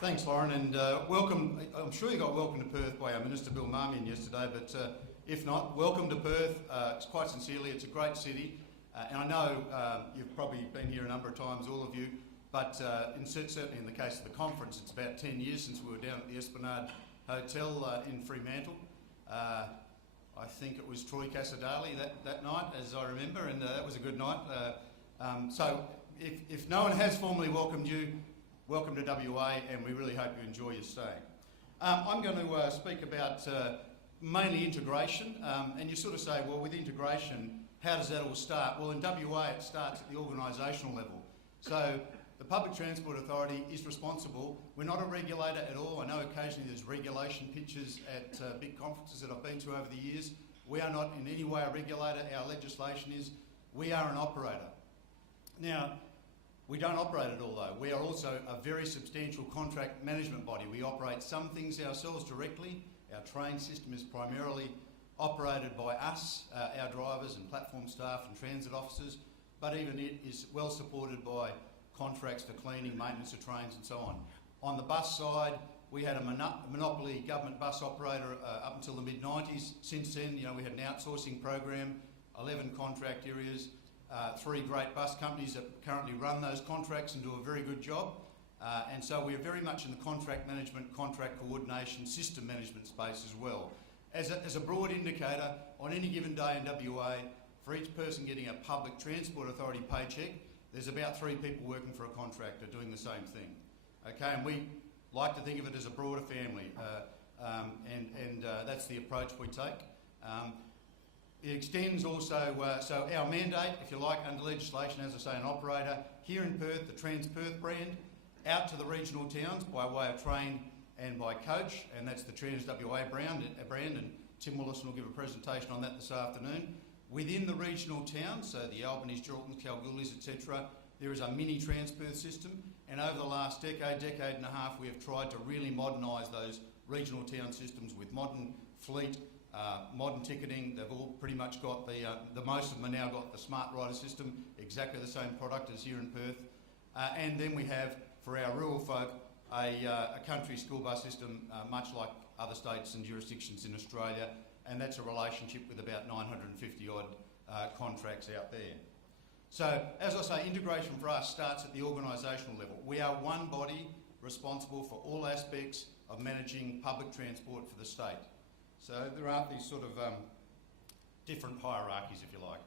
Thanks, Lauren, and welcome. I'm sure you got welcome to Perth by our Minister Bill Marmion yesterday, but if not, welcome to Perth. Quite sincerely, it's a great city, and I know you've probably been here a number of times, all of you, but certainly in the case of the conference, it's about 10 years since we were down at the Esplanade Hotel in Fremantle. I think it was Troy Casadali that night, as I remember, and that was a good night. So if no one has formally welcomed you, welcome to WA, and we really hope you enjoy your stay. I'm going to speak about mainly integration, and you sort of say, well, with integration, how does that all start? Well, in WA, it starts at the organisational level. So the Public Transport Authority is responsible. We're not a regulator at all. I know occasionally there's regulation pitches at big conferences that I've been to over the years. We are not in any way a regulator. Our legislation is we are an operator. Now, we don't operate it all though. We are also a very substantial contract management body. We operate some things ourselves directly. Our train system is primarily operated by us, our drivers and platform staff and transit officers, but even it is well supported by contracts for cleaning, maintenance of trains and so on. On the bus side, we had a monopoly government bus operator up until the mid-90s. Since then, we had an outsourcing program, 11 contract areas, 3 great bus companies that currently run those contracts and do a very good job. And so we are very much in the contract management, contract coordination, system management space as well. As a broad indicator, on any given day in WA, for each person getting a Public Transport Authority paycheck, there's about 3 people working for a contractor doing the same thing. Okay, and we like to think of it as a broader family, and that's the approach we take. It extends also, so our mandate, if you like, under legislation, as I say, an operator, here in Perth, the TransPerth brand, out to the regional towns by way of train and by coach, and that's the Trans WA brand, and Tim Willison will give a presentation on that this afternoon. Within the regional towns, so the Albanese, Geraldtons, Kalgoorlies, etc., there is a mini TransPerth system, and over the last decade and a half, we have tried to really modernise those regional town systems with modern fleet, modern ticketing. They've all pretty much got the most of them are now got the Smart Rider system, exactly the same product as here in Perth. And then we have, for our rural folk, a country school bus system, much like other states and jurisdictions in Australia, and that's a relationship with about 950 odd contracts out there. So, as I say, integration for us starts at the organisational level. We are one body responsible for all aspects of managing public transport for the state. So there aren't these sort of different hierarchies, if you like.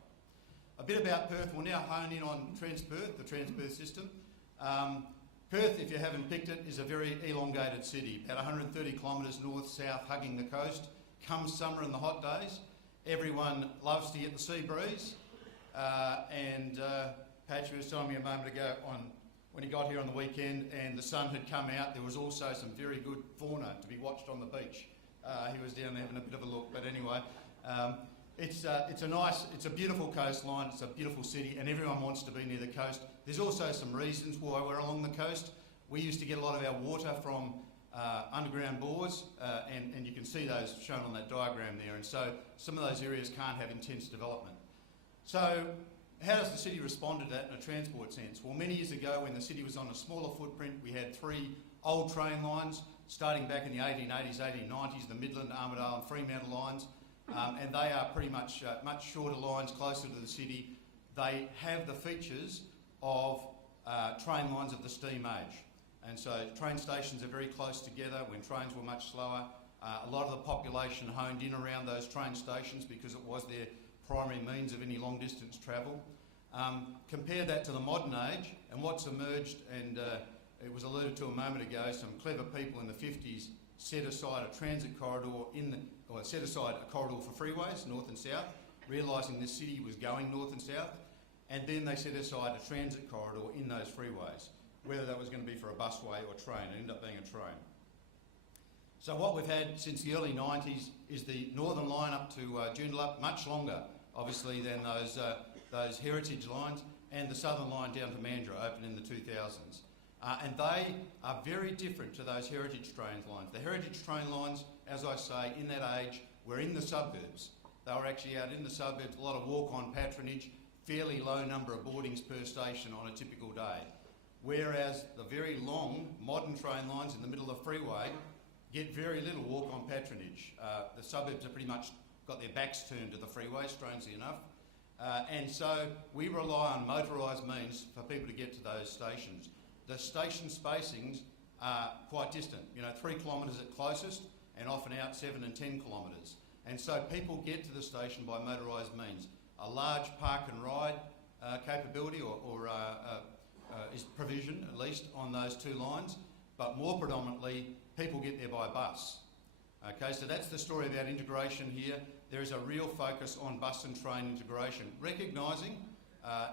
A bit about Perth. We'll now hone in on TransPerth, the TransPerth system. Perth, if you haven't picked it, is a very elongated city, about 130 kilometres north-south, hugging the coast. Come summer and the hot days, everyone loves to get the sea breeze. And Patrick was telling me a moment ago when he got here on the weekend and the sun had come out, there was also some very good fauna to be watched on the beach. He was down there having a bit of a look, but anyway, it's a beautiful coastline, it's a beautiful city, and everyone wants to be near the coast. There's also some reasons why we're along the coast. We used to get a lot of our water from underground bores, and you can see those shown on that diagram there, and so some of those areas can't have intense development. So how does the city respond to that in a transport sense? Well, many years ago when the city was on a smaller footprint, we had 3 old train lines, starting back in the 1880s, 1890s, the Midland, Armidale and Fremantle lines, and they are pretty much much shorter lines, closer to the city. They have the features of train lines of the steam age. And so train stations are very close together when trains were much slower. A lot of the population honed in around those train stations because it was their primary means of any long distance travel. Compare that to the modern age and what's emerged, and it was alluded to a moment ago, some clever people in the 50s set aside a transit corridor set aside a corridor for freeways, north and south, realising this city was going north and south, and then they set aside a transit corridor in those freeways, whether that was going to be for a busway or train. It ended up being a train. So what we've had since the early 90s is the northern line up to Joondalup, much longer, obviously, than those heritage lines, and the southern line down to Mandurah, opened in the 2000s. And they are very different to those heritage train lines. The heritage train lines, as I say, in that age, were in the suburbs. They were actually out in the suburbs, a lot of walk-on patronage, fairly low number of boardings per station on a typical day. whereas the very long modern train lines in the middle of the freeway get very little walk-on patronage. The suburbs are pretty much got their backs turned to the freeway, strangely enough. And so we rely on motorised means for people to get to those stations. The station spacings are quite distant, 3 kilometres at closest and often out 7 and 10 kilometres. And so people get to the station by motorised means. A large park and ride capability is provisioned, at least on those 2 lines, but more predominantly people get there by bus. Okay, so that's the story about integration here. There is a real focus on bus and train integration, recognising,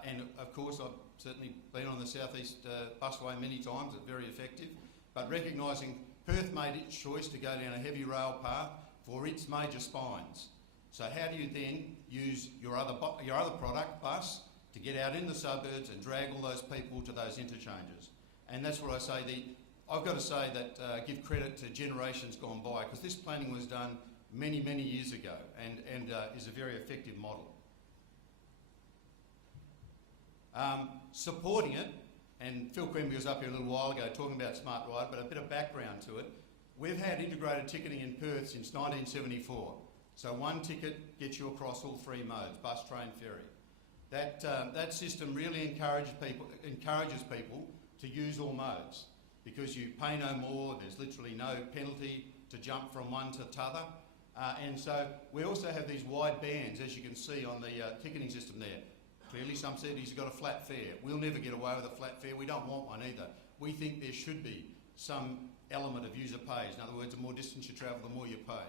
and of course I've certainly been on the South East busway many times, it's very effective, but recognising Perth made its choice to go down a heavy rail path for its major spines. So how do you then use your other product, bus, to get out in the suburbs and drag all those people to those interchanges? And that's what I say, I've got to say that give credit to generations gone by, because this planning was done many, many years ago and is a very effective model. Supporting it, and Phil Quimby was up here a little while ago talking about Smart Ride, but a bit of background to it. We've had integrated ticketing in Perth since 1974. So one ticket gets you across all 3 modes, bus, train, ferry. That system really encourages people to use all modes, because you pay no more, there's literally no penalty to jump from one to t'other. And so we also have these wide bands, as you can see on the ticketing system there. Clearly some cities have got a flat fare. We'll never get away with a flat fare. We don't want one either. We think there should be some element of user pays. In other words, the more distance you travel, the more you pay.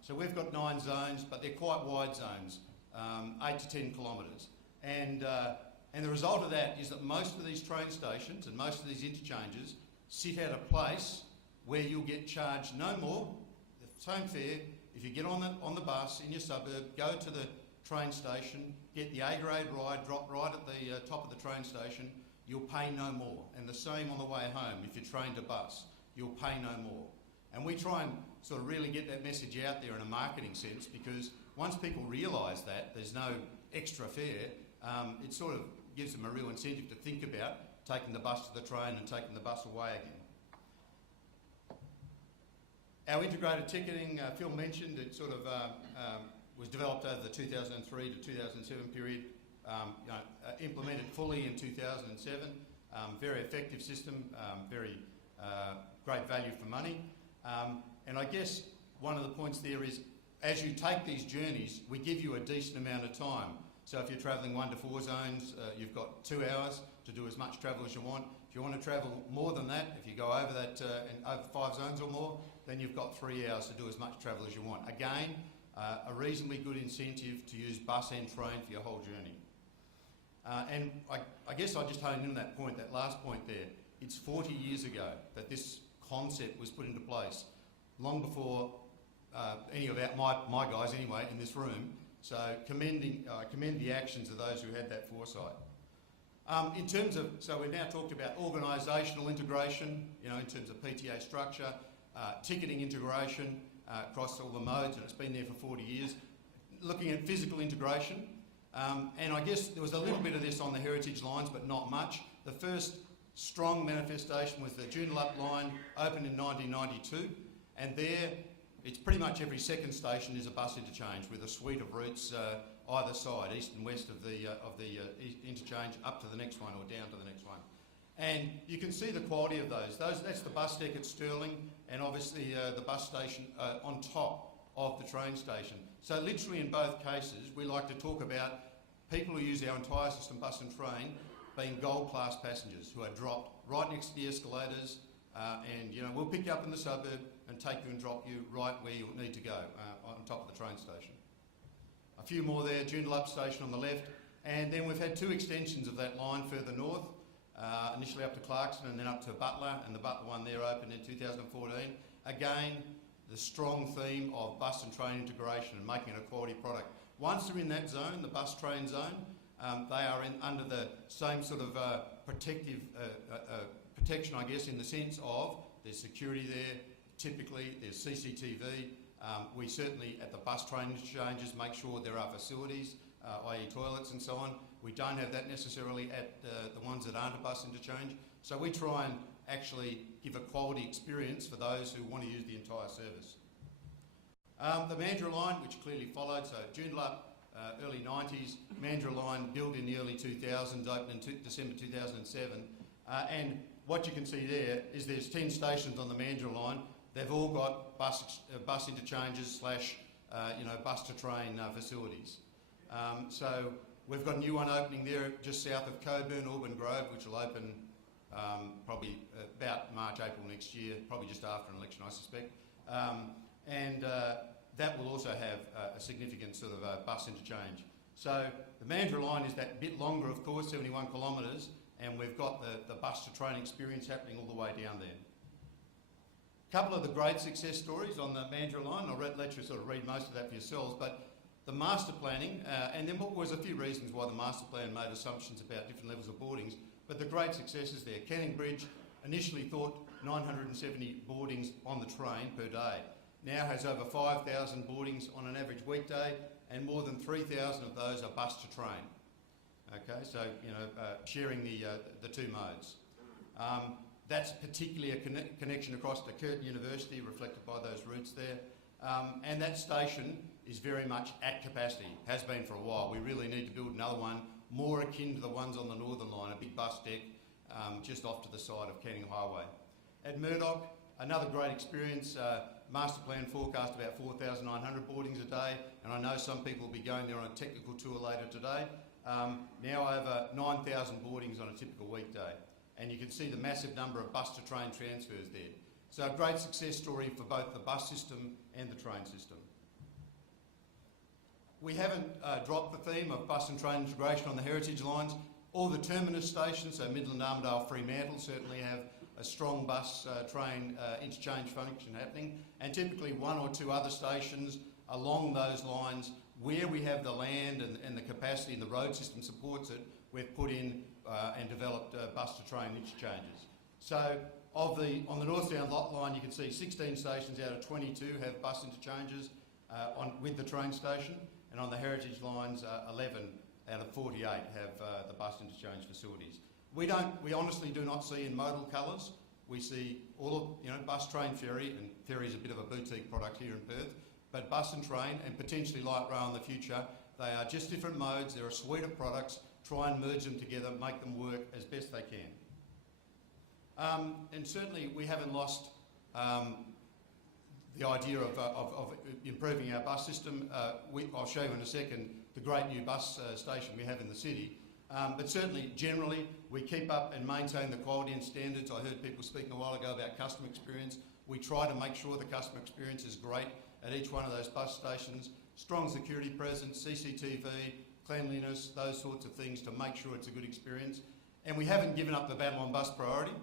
So we've got 9 zones, but they're quite wide zones, 8 to 10 kilometres. And the result of that is that most of these train stations and most of these interchanges sit at a place where you'll get charged no more, the same fare. If you get on the bus in your suburb, go to the train station, get the A-grade ride, drop right at the top of the train station, you'll pay no more. And the same on the way home, if you're trained to bus, you'll pay no more. And we try and sort of really get that message out there in a marketing sense, because once people realise that there's no extra fare, it sort of gives them a real incentive to think about taking the bus to the train and taking the bus away again. Our integrated ticketing, Phil mentioned, it sort of was developed over the 2003 to 2007 period, implemented fully in 2007. Very effective system, very great value for money. And I guess one of the points there is, as you take these journeys, we give you a decent amount of time. So if you're travelling 1 to 4 zones, you've got 2 hours to do as much travel as you want. If you want to travel more than that, if you go over that, over 5 zones or more, then you've got 3 hours to do as much travel as you want. Again, a reasonably good incentive to use bus and train for your whole journey. And I guess I just honed in on that point, that last point there. It's 40 years ago that this concept was put into place, long before any of my guys anyway in this room. So commend the actions of those who had that foresight. In terms of, so we've now talked about organisational integration, in terms of PTA structure, ticketing integration across all the modes, and it's been there for 40 years. Looking at physical integration, and I guess there was a little bit of this on the heritage lines, but not much. The first strong manifestation was the Joondalup line, opened in 1992, and there it's pretty much every second station is a bus interchange with a suite of routes either side, east and west of the interchange, up to the next one or down to the next one. And you can see the quality of those. That's the bus deck at Stirling, and obviously the bus station on top of the train station. So literally in both cases, we like to talk about people who use our entire system, bus and train, being gold class passengers who are dropped right next to the escalators, and we'll pick you up in the suburb and take you and drop you right where you need to go, on top of the train station. A few more there, Joondalup station on the left, and then we've had 2 extensions of that line further north, initially up to Clarkson and then up to Butler, and the Butler one there opened in 2014. Again, the strong theme of bus and train integration and making it a quality product. Once they're in that zone, the bus train zone, they are under the same sort of protection, I guess, in the sense of there's security there, typically there's CCTV. We certainly, at the bus train exchanges, make sure there are facilities, i.e. toilets and so on. We don't have that necessarily at the ones that aren't a bus interchange. So we try and actually give a quality experience for those who want to use the entire service. The Mandurah line, which clearly followed, so Joondalup, early 90s, Mandurah line built in the early 2000s, opened in December 2007. And what you can see there is there's 10 stations on the Mandurah line. They've all got bus interchanges / bus to train facilities. So we've got a new one opening there just south of Coburn, Auburn Grove, which will open probably about March, April next year, probably just after an election, I suspect. That will also have a significant sort of bus interchange. So the Mandurah line is that bit longer, of course, 71 kilometres, and we've got the bus to train experience happening all the way down there. A couple of the great success stories on the Mandurah line, I'll let you sort of read most of that for yourselves, but the master planning, and there was a few reasons why the master plan made assumptions about different levels of boardings, but the great successes there. Canning Bridge initially thought 970 boardings on the train per day. Now has over 5,000 boardings on an average weekday, and more than 3,000 of those are bus to train. Okay, so sharing the two modes. That's particularly a connection across to Curtin University, reflected by those routes there. And that station is very much at capacity, has been for a while. We really need to build another one more akin to the ones on the Northern Line, a big bus deck just off to the side of Canning Highway. At Murdoch, another great experience. Master plan forecast about 4,900 boardings a day, and I know some people will be going there on a technical tour later today. Now over 9,000 boardings on a typical weekday. And you can see the massive number of bus to train transfers there. So a great success story for both the bus system and the train system. We haven't dropped the theme of bus and train integration on the heritage lines. All the terminus stations, so Midland, Armidale, Fremantle, certainly have a strong bus train interchange function happening, and typically one or two other stations along those lines where we have the land and the capacity and the road system supports it, we've put in and developed bus to train interchanges. So on the North Sound lot line, you can see 16 stations out of 22 have bus interchanges with the train station, and on the heritage lines, 11 out of 48 have the bus interchange facilities. We honestly do not see in modal colours. We see all of, bus, train, ferry, and ferry is a bit of a boutique product here in Perth, but bus and train, and potentially light rail in the future, they are just different modes. They're a suite of products. Try and merge them together, make them work as best they can. And certainly we haven't lost the idea of improving our bus system. I'll show you in a second the great new bus station we have in the city. But certainly, generally, we keep up and maintain the quality and standards. I heard people speaking a while ago about customer experience. We try to make sure the customer experience is great at each one of those bus stations. Strong security presence, CCTV, cleanliness, those sorts of things to make sure it's a good experience. And we haven't given up the battle on bus priority.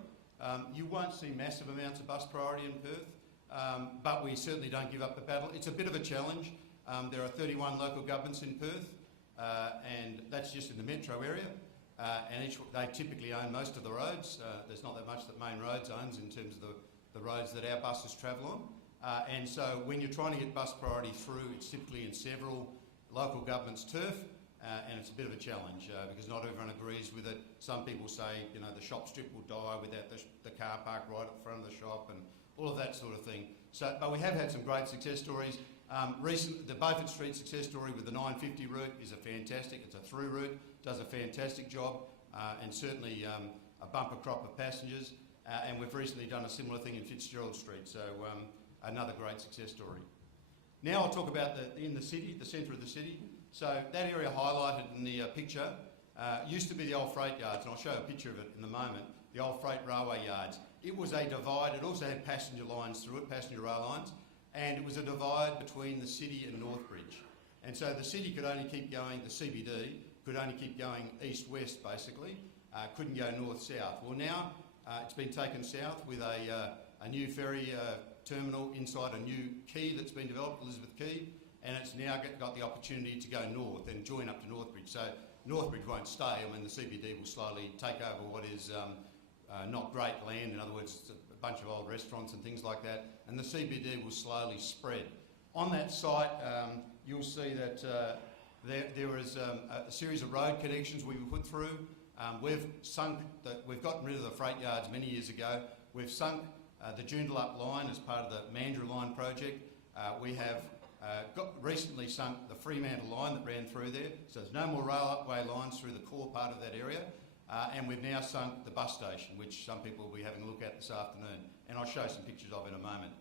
You won't see massive amounts of bus priority in Perth, but we certainly don't give up the battle. It's a bit of a challenge. There are 31 local governments in Perth, and that's just in the metro area. And they typically own most of the roads. There's not that much that Main Roads owns in terms of the roads that our buses travel on. And so when you're trying to get bus priority through, it's typically in several local governments' turf, and it's a bit of a challenge because not everyone agrees with it. Some people say, the shop strip will die without the car park right at the front of the shop and all of that sort of thing. So, but we have had some great success stories. The Beaufort Street success story with the 950 route is it's a through route, does a fantastic job, and certainly a bumper crop of passengers. And we've recently done a similar thing in Fitzgerald Street, so another great success story. Now I'll talk about in the city, the centre of the city. So that area highlighted in the picture used to be the old freight yards, and I'll show a picture of it in a moment, the old freight railway yards. It was a divide. It also had passenger lines through it, passenger rail lines, and it was a divide between the city and Northbridge. And so the city could only keep going, the CBD could only keep going east-west basically, couldn't go north-south. Well now it's been taken south with a new ferry terminal inside a new quay that's been developed, Elizabeth Quay, and it's now got the opportunity to go north and join up to Northbridge. So Northbridge won't stay. I mean, the CBD will slowly take over what is not great land. In other words, it's a bunch of old restaurants and things like that, and the CBD will slowly spread. On that site, you'll see that There was a series of road connections we put through. We've gotten rid of the freight yards many years ago. We've sunk the Joondalup line as part of the Mandurah line project. We have recently sunk the Fremantle line that ran through there, so there's no more railway lines through the core part of that area. And we've now sunk the bus station, which some people will be having a look at this afternoon, and I'll show some pictures of in a moment.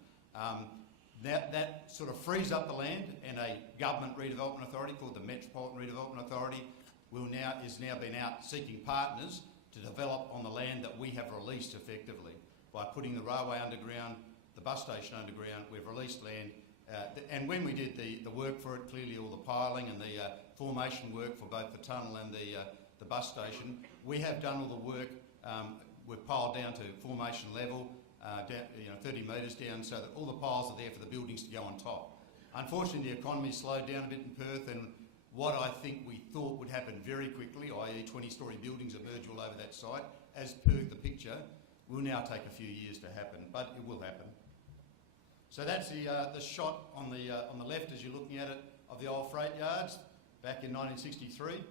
That sort of frees up the land, and a government redevelopment authority called the Metropolitan Redevelopment Authority is now been out seeking partners to develop on the land that we have released effectively. By putting the railway underground, the bus station underground, we've released land. And when we did the work for it, clearly all the piling and the formation work for both the tunnel and the bus station, we have done all the work. We've piled down to formation level, 30 metres down, so that all the piles are there for the buildings to go on top. Unfortunately, the economy slowed down a bit in Perth, and what I think we thought would happen very quickly, i.e. 20-storey buildings emerge all over that site, as per the picture, will now take a few years to happen, but it will happen. So that's the shot on the left as you're looking at it of the old freight yards back in 1963.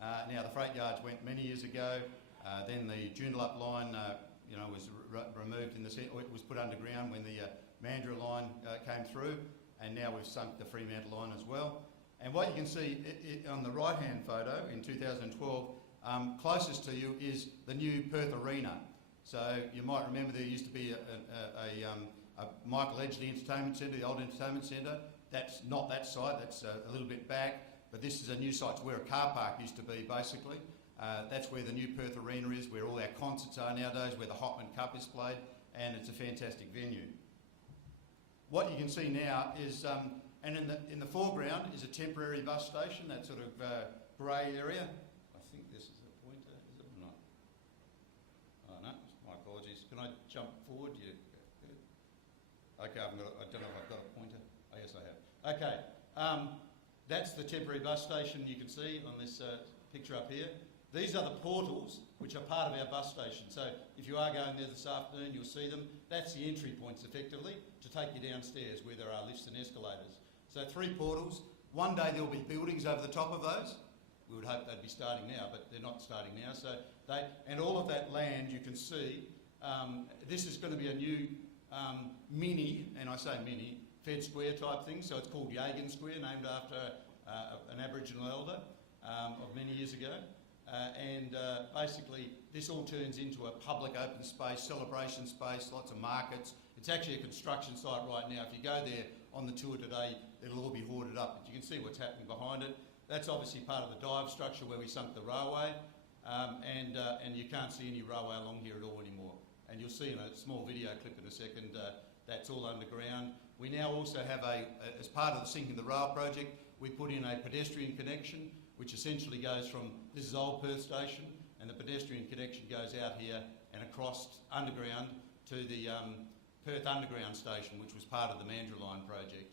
Now the freight yards went many years ago. Then the Joondalup line, was removed it was put underground when the Mandurah line came through, and now we've sunk the Fremantle line as well. And what you can see on the right-hand photo in 2012, closest to you is the new Perth Arena. So you might remember there used to be a Michael Edgley Entertainment Centre, the old entertainment centre. That's not that site, that's a little bit back, but this is a new site where a car park used to be, basically. That's where the new Perth Arena is, where all our concerts are nowadays, where the Hopman Cup is played, and it's a fantastic venue. What you can see now is, and in the foreground is a temporary bus station, that sort of grey area. I think this is a pointer, is it or not? Oh no, my apologies. Can I jump forward? Okay, I don't know if I've got a pointer. Oh yes, I have. Okay, that's the temporary bus station you can see on this picture up here. These are the portals which are part of our bus station. So if you are going there this afternoon, you'll see them. That's the entry points, effectively, to take you downstairs where there are lifts and escalators. So 3 portals. One day there'll be buildings over the top of those. We would hope they'd be starting now, but they're not starting now. So and all of that land you can see. This is going to be a new mini, and I say mini, Fed Square type thing. So it's called Yagan Square, named after an Aboriginal elder of many years ago. Basically, this all turns into a public open space, celebration space, lots of markets. It's actually a construction site right now. If you go there on the tour today, it'll all be hoarded up, but you can see what's happening behind it. That's obviously part of the dive structure where we sunk the railway, and you can't see any railway along here at all anymore. And you'll see in a small video clip in a second, that's all underground. We now also have as part of the sinking the rail project, we put in a pedestrian connection, which essentially goes from, this is Old Perth Station, and the pedestrian connection goes out here and across underground to the Perth Underground Station, which was part of the Mandurah line project.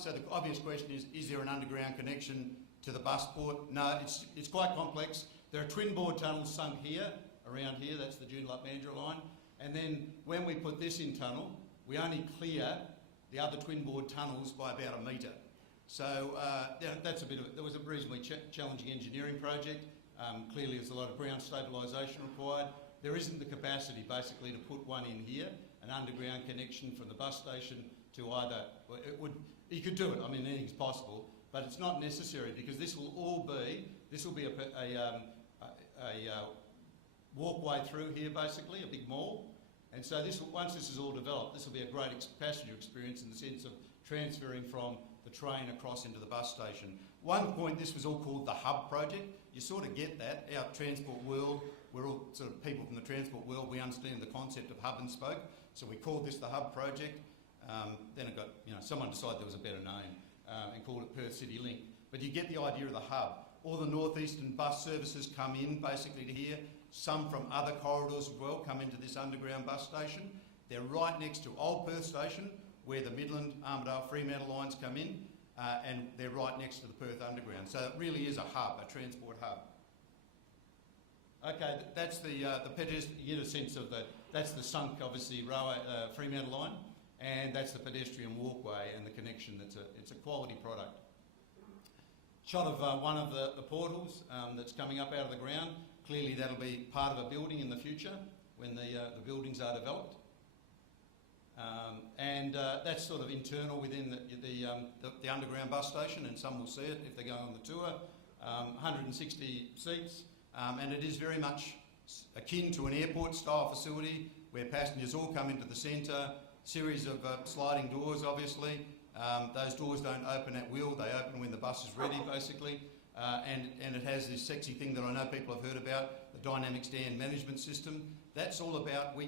So the obvious question is there an underground connection to the bus port? No, it's quite complex. There are twin board tunnels sunk here, around here, that's the Joondalup Mandurah line, and then when we put this in tunnel, we only clear the other twin board tunnels by about 1 metre. So that's there was a reasonably challenging engineering project. Clearly there's a lot of ground stabilisation required. There isn't the capacity basically to put one in here, an underground connection from the bus station to either, you could do it, I mean anything's possible, but it's not necessary because this will be a walkway through here basically, a big mall. And so once this is all developed, this will be a great passenger experience in the sense of transferring from the train across into the bus station. One point, this was all called the Hub Project. You sort of get that. Our transport world, we're all sort of people from the transport world, we understand the concept of hub and spoke. So we called this the Hub Project. Then it got, someone decided there was a better name and called it Perth City Link. But you get the idea of the hub. All the northeastern bus services come in basically to here. Some from other corridors as well come into this underground bus station. They're right next to Old Perth Station, where the Midland, Armidale, Fremantle lines come in, and they're right next to the Perth Underground. So it really is a hub, a transport hub. Okay, that's the pedestrian, you get a sense of that's the sunk, obviously, railway, Fremantle line, and that's the pedestrian walkway and the connection. It's a quality product. Shot of one of the portals that's coming up out of the ground. Clearly that'll be part of a building in the future when the buildings are developed. That's sort of internal within the underground bus station, and some will see it if they're going on the tour. 160 seats, and it is very much akin to an airport style facility where passengers all come into the centre, series of sliding doors obviously. Those doors don't open at will, they open when the bus is ready basically. And it has this sexy thing that I know people have heard about, the dynamic stand management system. That's all about,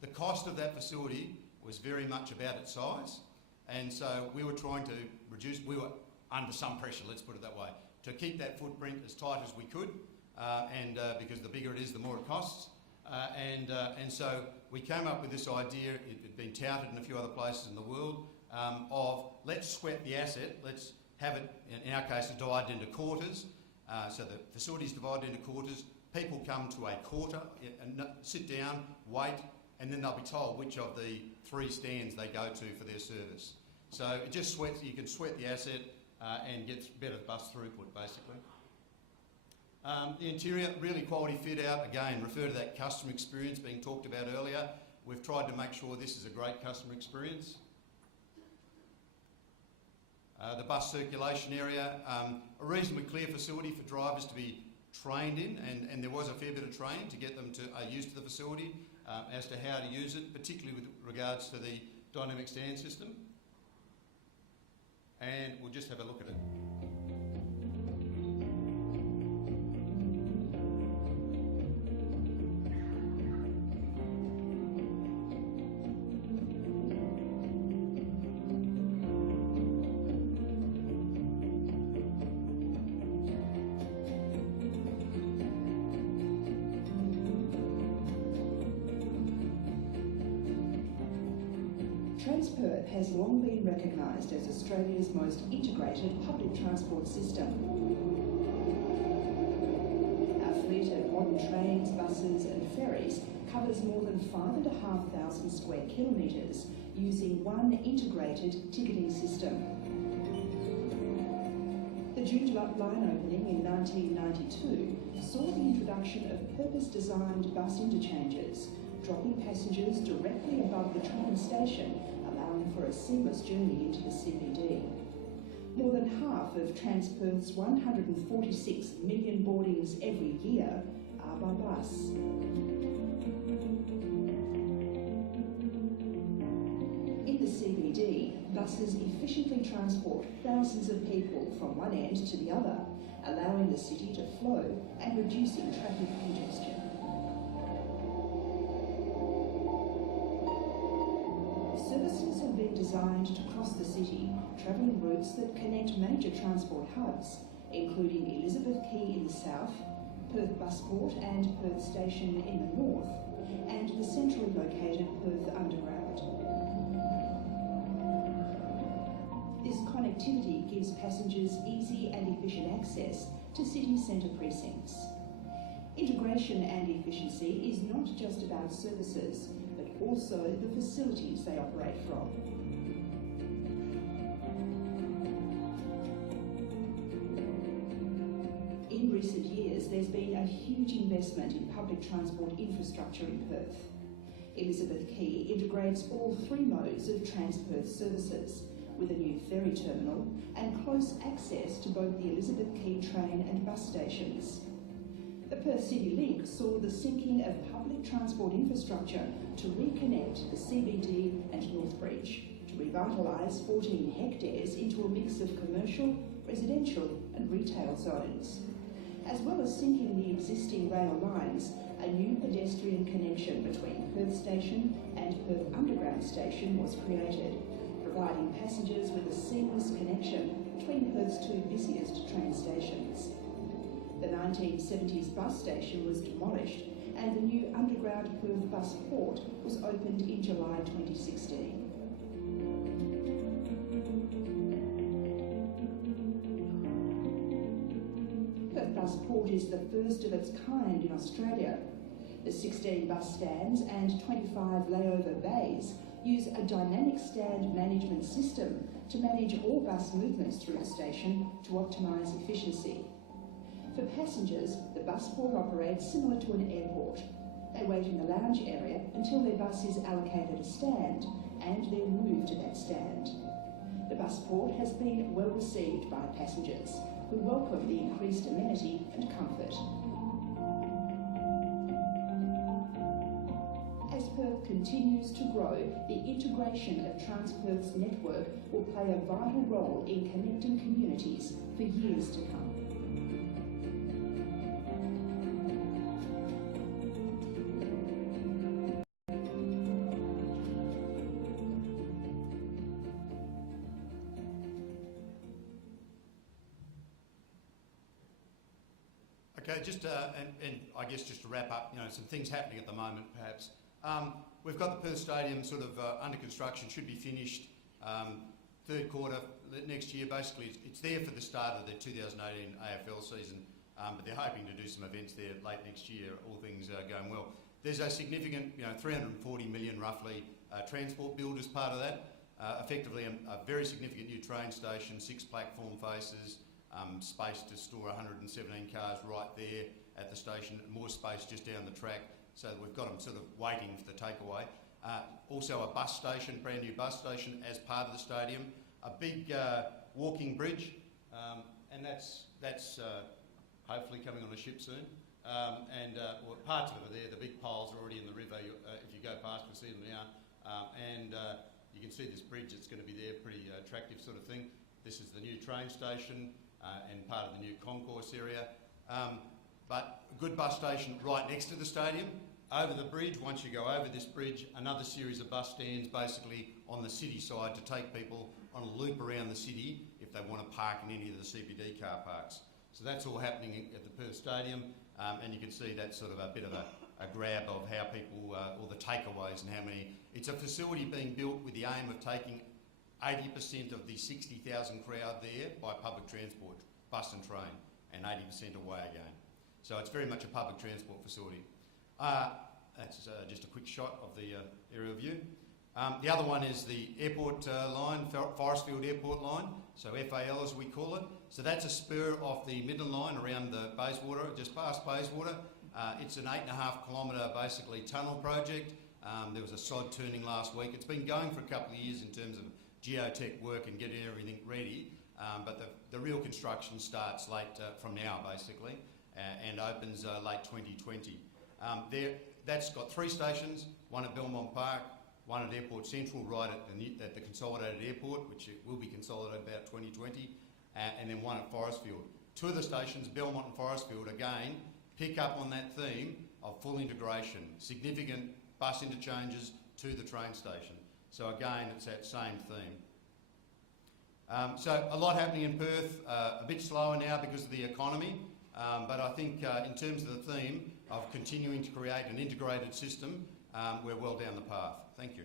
the cost of that facility was very much about its size, and so we were trying to reduce, we were under some pressure, let's put it that way, to keep that footprint as tight as we could, because the bigger it is, the more it costs. And so we came up with this idea, it had been touted in a few other places in the world, of let's sweat the asset, let's have it, in our case, divided into quarters. So the facility is divided into quarters. People come to a quarter and sit down, wait, and then they'll be told which of the 3 stands they go to for their service. So it just sweats, you can sweat the asset and get better bus throughput, basically. The interior, really quality fit out. Again, refer to that customer experience being talked about earlier. We've tried to make sure this is a great customer experience. The bus circulation area, a reasonably clear facility for drivers to be trained in, and there was a fair bit of training to get them to used to the facility as to how to use it, particularly with regards to the dynamic stand system. And we'll just have a look at it. Perth has long been recognised as Australia's most integrated public transport system. Our fleet of modern trains, buses and ferries covers more than 5,500 square kilometres using one integrated ticketing system. The June line opening in 1992 saw the introduction of purpose-designed bus interchanges, dropping passengers directly above the train station, allowing for a seamless journey into the CBD. More than half of Transperth's 146 million boardings every year are by bus. In the CBD, buses efficiently transport thousands of people from one end to the other, allowing the city to flow and reducing traffic congestion. Services have been designed to cross the city, travelling routes that connect major transport hubs, including Elizabeth Quay in the south, Perth Busport and Perth Station in the north, and the centrally located Perth Underground. This connectivity gives passengers easy and efficient access to city centre precincts. Integration and efficiency is not just about services, but also the facilities they operate from. In recent years, there's been a huge investment in public transport infrastructure in Perth. Elizabeth Quay integrates all 3 modes of Transperth services, with a new ferry terminal and close access to both the Elizabeth Quay train and bus stations. The Perth City Link saw the sinking of public transport infrastructure to reconnect the CBD and Northbridge, to revitalise 14 hectares into a mix of commercial, residential and retail zones. As well as sinking the existing rail lines, a new pedestrian connection between Perth Station and Perth Underground Station was created, providing passengers with a seamless connection between Perth's 2 busiest train stations. The 1970s bus station was demolished and the new underground Perth bus port was opened in July 2016. Perth bus port is the first of its kind in Australia. The 16 bus stands and 25 layover bays use a dynamic stand management system to manage all bus movements through the station to optimise efficiency. For passengers, the bus port operates similar to an airport. They wait in the lounge area until their bus is allocated a stand and then move to that stand. The bus port has been well received by passengers, who welcome the increased amenity and comfort. As Perth continues to grow, the integration of Transperth's network will play a vital role in connecting communities for years to come. Okay, and I guess just to wrap up, some things happening at the moment, perhaps. We've got the Perth Stadium sort of under construction, should be finished third quarter next year. Basically, it's there for the start of the 2018 AFL season, but they're hoping to do some events there late next year, all things going well. There's a significant, 340 million roughly transport build as part of that. Effectively, a very significant new train station, 6 platform faces, space to store 117 cars right there at the station, more space just down the track, so that we've got them sort of waiting for the takeaway. Also a bus station, brand new bus station as part of the stadium, a big walking bridge, and that's hopefully coming on a ship soon. Well, parts of it are there, the big piles are already in the river. If you go past, you'll see them now. You can see this bridge that's going to be there, pretty attractive sort of thing. This is the new train station and part of the new concourse area. But a good bus station right next to the stadium. Over the bridge, once you go over this bridge, another series of bus stands basically on the city side to take people on a loop around the city if they want to park in any of the CBD car parks. So that's all happening at the Perth Stadium, and you can see that's sort of a bit of a grab of how people, or the takeaways and how many. It's a facility being built with the aim of taking 80% of the 60,000 crowd there by public transport, bus and train, and 80% away again. So it's very much a public transport facility. That's just a quick shot of the aerial view. The other one is the airport line, Forestfield Airport line, so FAL as we call it. So that's a spur off the Midland line around the Bayswater, just past Bayswater. It's an 8.5 kilometre basically tunnel project. There was a sod turning last week. It's been going for a couple of years in terms of geotech work and getting everything ready, but the real construction starts late from now basically and opens late 2020. That's got 3 stations, one at Belmont Park, one at Airport Central right at the Consolidated Airport, which it will be consolidated about 2020, and then one at Forestfield. 2 of the stations, Belmont and Forestfield, again, pick up on that theme of full integration, significant bus interchanges to the train station. So again, it's that same theme. So a lot happening in Perth, a bit slower now because of the economy, but I think in terms of the theme of continuing to create an integrated system, we're well down the path. Thank you.